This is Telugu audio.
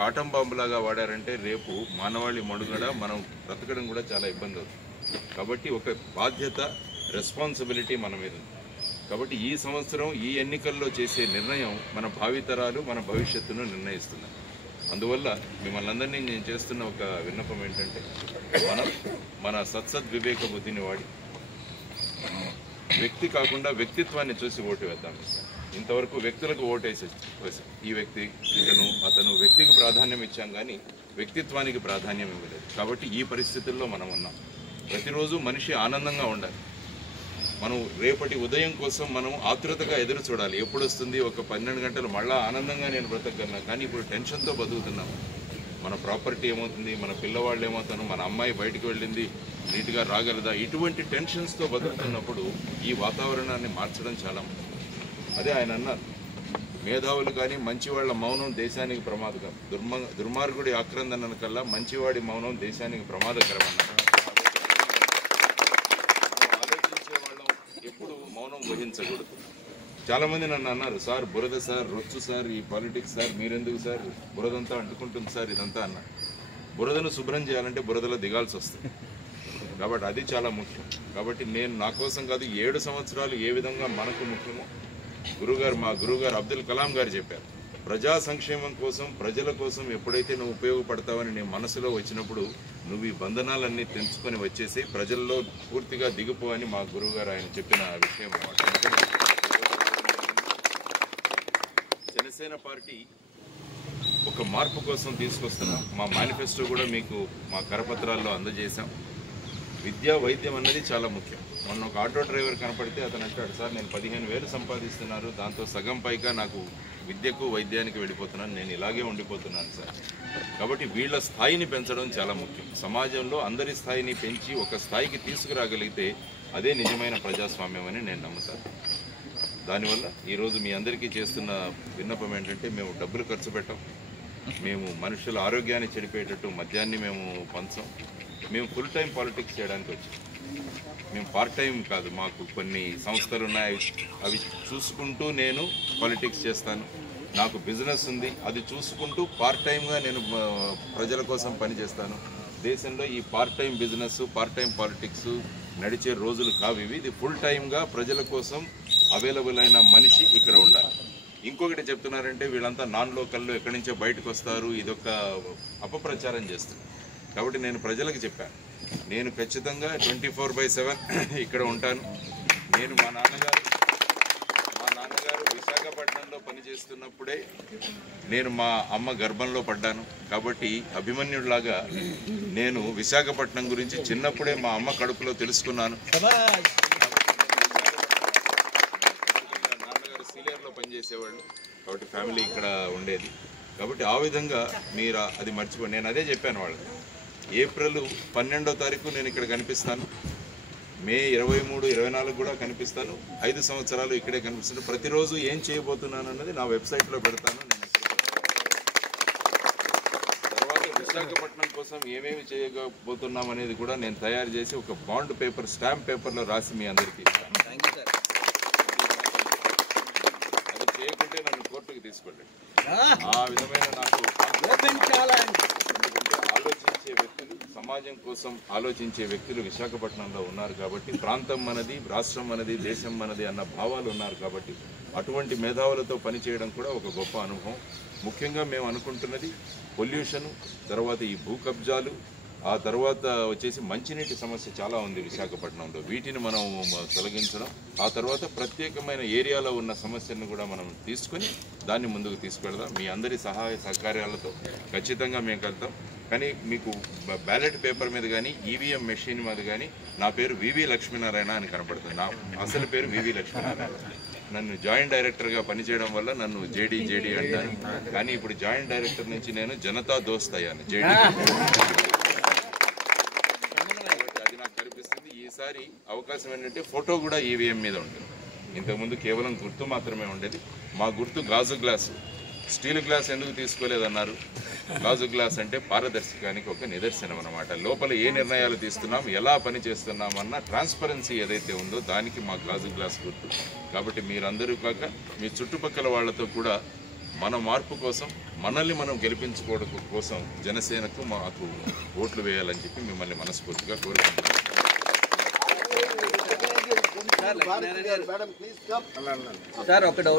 కాటన్ బాంబులాగా వాడారంటే రేపు మానవాళి మనుగడ మనం బ్రతకడం కూడా చాలా ఇబ్బంది అవుతుంది. కాబట్టి ఒక బాధ్యత, రెస్పాన్సిబిలిటీ మన మీద ఉంది. కాబట్టి ఈ సంవత్సరం ఈ ఎన్నికల్లో చేసే నిర్ణయం మన భావితరాలు, మన భవిష్యత్తును నిర్ణయిస్తున్నాయి. అందువల్ల మిమ్మల్ని అందరినీ నేను చేస్తున్న ఒక విన్నపం ఏంటంటే, మన సత్సద్వివేక బుద్ధిని వాడి వ్యక్తి కాకుండా వ్యక్తిత్వాన్ని చూసి ఓటు వేద్దాం. ఇంతవరకు వ్యక్తులకు ఓటేసి ఈ వ్యక్తి, అతను వ్యక్తికి ప్రాధాన్యం ఇచ్చాం కానీ వ్యక్తిత్వానికి ప్రాధాన్యం ఇవ్వలేదు. కాబట్టి ఈ పరిస్థితుల్లో మనం ఉన్నాం. ప్రతిరోజు మనిషి ఆనందంగా ఉండాలి. మనం రేపటి ఉదయం కోసం మనం ఆతృతగా ఎదురు చూడాలి. ఎప్పుడు వస్తుంది? ఒక 12 గంటలు మళ్ళా ఆనందంగా నేను బ్రతకగలను. కానీ ఇప్పుడు టెన్షన్తో బతుకుతున్నాము. మన ప్రాపర్టీ ఏమవుతుంది, మన పిల్లవాళ్ళు ఏమవుతాను, మన అమ్మాయి బయటికి వెళ్ళింది నీట్గా రాగలదా, ఇటువంటి టెన్షన్స్తో బతుకుతున్నప్పుడు ఈ వాతావరణాన్ని మార్చడం చాలా ముఖ్యం. అదే ఆయన అన్నారు, మేధావులు కానీ మంచివాళ్ల మౌనం దేశానికి ప్రమాదకరం, దుర్మార్గుడి ఆక్రందన కల్లా మంచివాడి మౌనం దేశానికి ప్రమాదకరం అన్నారు. ఆలోచించే వాళ్ళం ఎప్పుడు మౌనం వహించకూడదు. చాలామంది నన్ను అన్నారు, సార్ బురద సార్, రొచ్చు సార్, ఈ పాలిటిక్స్ సార్, మీరెందుకు సార్ బురదంతా అంటుకుంటుంది సార్, ఇదంతా అన్నారు. బురదను శుభ్రం చేయాలంటే బురదలో దిగాల్సి వస్తుంది. కాబట్టి అది చాలా ముఖ్యం. కాబట్టి నేను నా కోసం కాదు, 7 సంవత్సరాలు ఏ విధంగా మనకు ముఖ్యమో మా గురువుగారు అబ్దుల్ కలాం గారు చెప్పారు. ప్రజా సంక్షేమం కోసం, ప్రజల కోసం ఎప్పుడైతే నువ్వు ఉపయోగపడతావని నీ మనసులో వచ్చినప్పుడు నువ్వు ఈ బంధనాలన్నీ తెంచుకొని వచ్చేసి ప్రజల్లో పూర్తిగా దిగిపో అని మా గురువుగారు ఆయన చెప్పిన విషయం అన్నమాట. జనసేన పార్టీ ఒక మార్పు కోసం తీసుకొస్తున్నాం. మా మేనిఫెస్టో కూడా మీకు మా కరపత్రాల్లో అందజేశాం. విద్యా, వైద్యం అన్నది చాలా ముఖ్యం. మొన్న ఒక ఆటో డ్రైవర్ కనపడితే అతను అంటాడు, సార్ నేను 15,000 సంపాదిస్తున్నారు, దాంతో సగం పైగా నాకు విద్యకు, వైద్యానికి వెళ్ళిపోతున్నాను, నేను ఇలాగే ఉండిపోతున్నాను సార్. కాబట్టి వీళ్ళ స్థాయిని పెంచడం చాలా ముఖ్యం. సమాజంలో అందరి స్థాయిని పెంచి ఒక స్థాయికి తీసుకురాగలిగితే అదే నిజమైన ప్రజాస్వామ్యం అని నేను నమ్ముతాను. దానివల్ల ఈరోజు మీ అందరికీ చేస్తున్న విన్నపం ఏంటంటే, మేము డబ్బులు ఖర్చు పెట్టాం, మేము మనుషుల ఆరోగ్యాన్ని చెడిపోయేటట్టు మద్యాన్ని మేము పంచాం. మేము ఫుల్ టైం పాలిటిక్స్ చేయడానికి వచ్చాం. మేము పార్ట్ టైం కాదు. మాకు కొన్ని సంస్థలు ఉన్నాయి, అవి చూసుకుంటూ నేను పాలిటిక్స్ చేస్తాను. నాకు బిజినెస్ ఉంది, అది చూసుకుంటూ పార్ట్ టైంగా నేను ప్రజల కోసం పనిచేస్తాను. దేశంలో ఈ part time business, part time politics నడిచే రోజులు కావు ఇవి. ఇది ఫుల్ టైంగా ప్రజల కోసం అవైలబుల్ అయిన మనిషి ఇక్కడ ఉండాలి. ఇంకొకటి చెప్తున్నారంటే, వీళ్ళంతా నాన్ లోకల్లో ఎక్కడి నుంచో బయటకు వస్తారు, ఇదొక అపప్రచారం చేస్తారు. కాబట్టి నేను ప్రజలకు చెప్పాను, నేను ఖచ్చితంగా 24/7 ఇక్కడ ఉంటాను. నేను మా నాన్నగారు విశాఖపట్నంలో పనిచేస్తున్నప్పుడే నేను మా అమ్మ గర్భంలో పడ్డాను. కాబట్టి అభిమన్యుడిలాగా నేను విశాఖపట్నం గురించి చిన్నప్పుడే మా అమ్మ కడుపులో తెలుసుకున్నాను. నాన్నగారు సీనియర్లో పనిచేసేవాళ్ళు, కాబట్టి ఫ్యామిలీ ఇక్కడ ఉండేది. కాబట్టి ఆ విధంగా మీరు అది మర్చిపోయి, నేను అదే చెప్పాను వాళ్ళకి. ఏప్రిల్ 12వ తారీఖు నేను ఇక్కడ కనిపిస్తాను, మే 23, 24 కూడా కనిపిస్తాను. 5 సంవత్సరాలు ఇక్కడే కనిపిస్తాను. ప్రతిరోజు ఏం చేయబోతున్నాను అన్నది నా వెబ్సైట్లో పెడతాను. తర్వాత విశాఖపట్నం కోసం ఏమేమి చేయబోతున్నాం అనేది కూడా నేను తయారు చేసి ఒక బాండ్ పేపర్, స్టాంప్ పేపర్లో రాసి మీ అందరికీ ఇస్తాను. అది చేయకుంటే నన్ను కోర్టుకు తీసుకెళ్ళండి. ఆ విధమైన నాకు ఆలోచించే వ్యక్తులు, సమాజం కోసం ఆలోచించే వ్యక్తులు విశాఖపట్నంలో ఉన్నారు. కాబట్టి ప్రాంతం మనది, రాష్ట్రం మనది, దేశం మనది అన్న భావాలు ఉన్నారు. కాబట్టి అటువంటి మేధావులతో పనిచేయడం కూడా ఒక గొప్ప అనుభవం. ముఖ్యంగా మేము అనుకుంటున్నది పొల్యూషన్, తర్వాత ఈ భూ కబ్జాలు, ఆ తర్వాత వచ్చేసి మంచినీటి సమస్య చాలా ఉంది విశాఖపట్నంలో. వీటిని మనం తొలగించడం, ఆ తర్వాత ప్రత్యేకమైన ఏరియాలో ఉన్న సమస్యలను కూడా మనం తీసుకొని దాన్ని ముందుకు తీసుకెళ్దాం. మీ అందరి సహాయ సహకార్యాలతో ఖచ్చితంగా మేము కలుద్దాం. కానీ మీకు బ్యాలెట్ పేపర్ మీద కానీ, ఈవీఎం మెషిన్ మీద కానీ నా పేరు వివి లక్ష్మీనారాయణ అని కనపడుతుంది. నా అసలు పేరు వివి లక్ష్మీనారాయణ. నన్ను జాయింట్ డైరెక్టర్గా పనిచేయడం వల్ల నన్ను జేడీ అంటాను. కానీ ఇప్పుడు జాయింట్ డైరెక్టర్ నుంచి నేను జనతా దోస్త్ అయ్యాను, జేడీ. అది నాకు కనిపిస్తుంది. ఈసారి అవకాశం ఏంటంటే ఫోటో కూడా ఈవీఎం మీద ఉంటుంది. ఇంతకుముందు కేవలం గుర్తు మాత్రమే ఉండేది. మా గుర్తు గాజు గ్లాసు. స్టీల్ గ్లాస్ ఎందుకు తీసుకోలేదన్నారు. గాజు గ్లాస్ అంటే పారదర్శకానికి ఒక నిదర్శనం అన్నమాట. లోపల ఏ నిర్ణయాలు తీస్తున్నాం, ఎలా పని చేస్తున్నామన్న ట్రాన్స్పరెన్సీ ఏదైతే ఉందో దానికి మా గాజు గ్లాస్ గుర్తు. కాబట్టి మీరందరూ కాక మీ చుట్టుపక్కల వాళ్ళతో కూడా మన మార్పు కోసం మనల్ని మనం గెలిపించుకోవడం కోసం జనసేనకు మాకు ఓట్లు వేయాలని చెప్పి మిమ్మల్ని మనస్ఫూర్తిగా కోరుకుంటున్నాను. సార్ ఒక డౌట్